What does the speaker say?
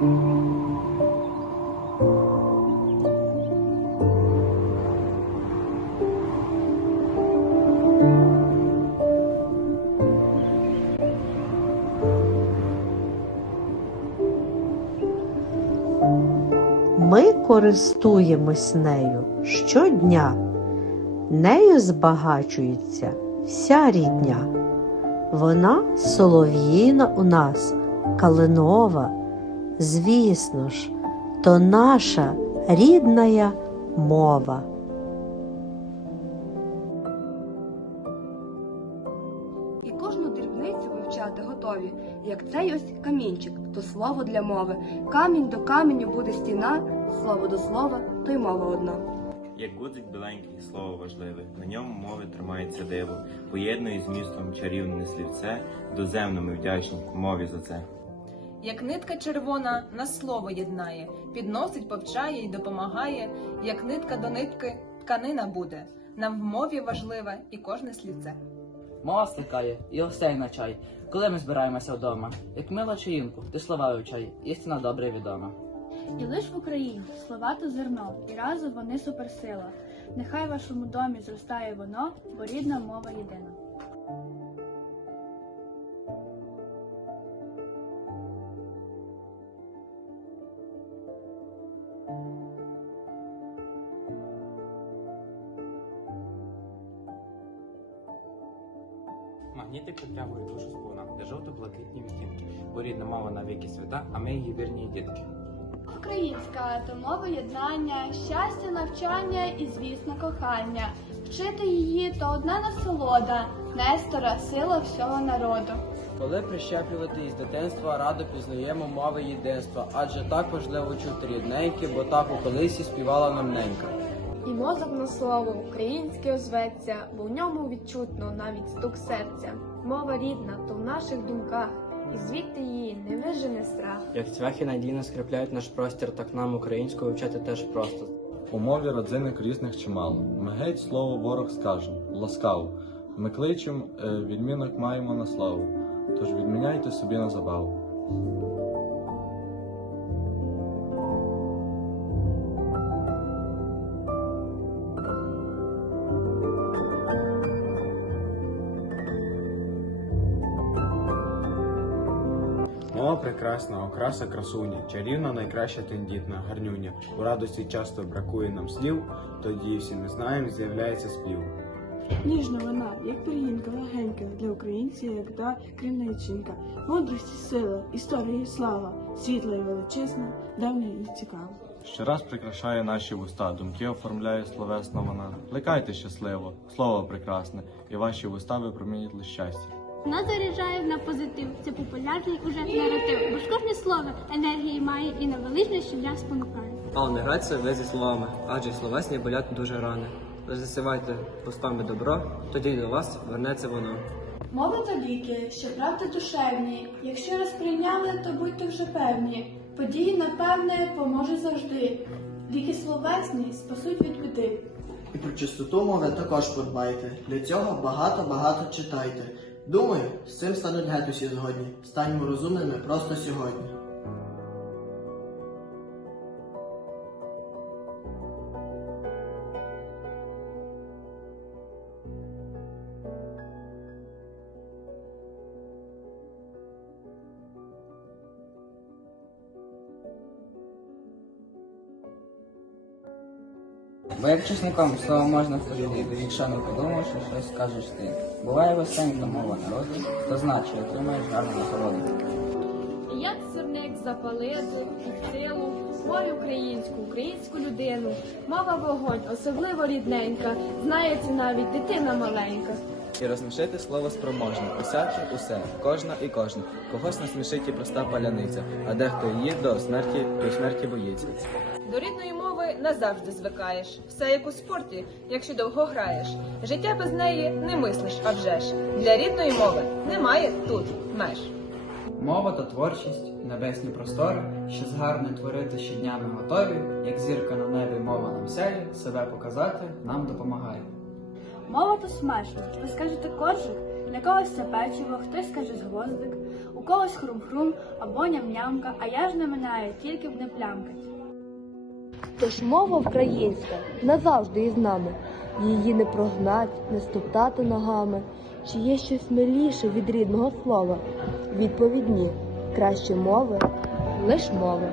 Ми користуємось нею щодня. Нею збагачується вся рідня. Вона солов'їна у нас, калинова, звісно ж, то наша рідная мова. І кожну дрібницю вивчати готові, як цей ось камінчик, то слово для мови. Камінь до каменю буде стіна, слово до слова, то й мова одна. Як гудзик біленький, слово важливе, на ньому мови тримається диво, поєднує з містом чарівне слівце, доземно ми вдячні мові за це. Як нитка червона нас слово єднає, підносить, повчає й допомагає, як нитка до нитки тканина буде. Нам в мові важливе і кожне слівце. Мова стикає і осей на чай, коли ми збираємося вдома. Як мила чаїнку, ти слова вивчай, істина добре відома. І лиш в Україні слова то зерно, і разом вони суперсила. Нехай в вашому домі зростає воно, бо рідна мова єдина. Магнітик притягує душу сповна, де жовто-блакитні відтінки, бо рідна мова навіки свята, а ми її вірні дітки. Українська то мова єднання, щастя, навчання і, звісно, кохання. Вчити її то одна насолода, Нестора, сила всього народу. Коли прищеплювати із дитинства, радо пізнаємо мови єдинства, адже так важливо чути рідненьке, бо так у колисі співала нам ненька. І мозок на слово українське озветься, бо в ньому відчутно навіть стук серця. Мова рідна, то в наших думках, і звідти її не вижене страх. Як цвяхи надійно скріпляють наш простір, так нам українську вивчати теж просто. У мові родзинок різних чимало. Ми геть слово ворог скажем, ласкаво. Ми кличем, е, відмінок маємо на славу. Тож відміняйте собі на забаву. Прекрасна, окраса красуня, чарівна, найкраща тендітна, гарнюня. У радості часто бракує нам слів, тоді всі ми знаємо, з'являється спів. Ніжна вона, як пір'їнка легенька, для українця, як та криничинка. Мудрість і сила, історія і слава, світла і величезна, давня і цікава. Ще раз прикрашає наші вуста, думки оформляє словесна вона. Плекайте щасливо, слово прекрасне, і ваші вуста випромінять лише щастя. Вона заряджає на позитив. Це популярний уже наратив, бо ж кожне слово енергії має і на величне щодня спонукає. А не граться ви зі словами, адже словесні болять дуже рано. Тож засівайте пустами добро, тоді до вас вернеться воно. Мови то ліки, що правди душевні. Якщо розприйняли, то будьте вже певні. Події, напевне, поможе завжди. Ліки словесні спасуть від біди. І про чистоту мови також подбайте. Для цього багато-багато читайте. Думаю, з цим стануть геть усі згодні. Станьмо розумними просто сьогодні. Бо як чесником слово можна поділити, якщо не подумаєш, що щось скажеш ти. Буває весенька мова народу, то значить отримаєш гарну насолоду. Як сорник запалити підсилу, мою українську, українську людину. Мова вогонь, особливо рідненька, знається навіть дитина маленька. І розсмішити слово спроможне, осяче усе, кожна і кожна. Когось насмішить і проста паляниця, а дехто її до смерті, до смерті боїться. До рідної мови назавжди звикаєш. Все як у спорті, якщо довго граєш. Життя без неї не мислиш, а вже ж. Для рідної мови немає тут меж. Мова то творчість, небесні простори, що згарне творити щодня ми готові, як зірка на небі мова нам сяє, себе показати нам допомагає. Мова то смачно. Ви скажете коржик? Для когось це печиво, хтось каже гвоздик, у когось хрум-хрум або ням-нямка, а я ж не минаю, тільки б не плямкать. Тож мова українська назавжди із нами. Її не прогнать, не стоптати ногами. Чи є щось миліше від рідного слова? Відповідні краще мови, лиш мови.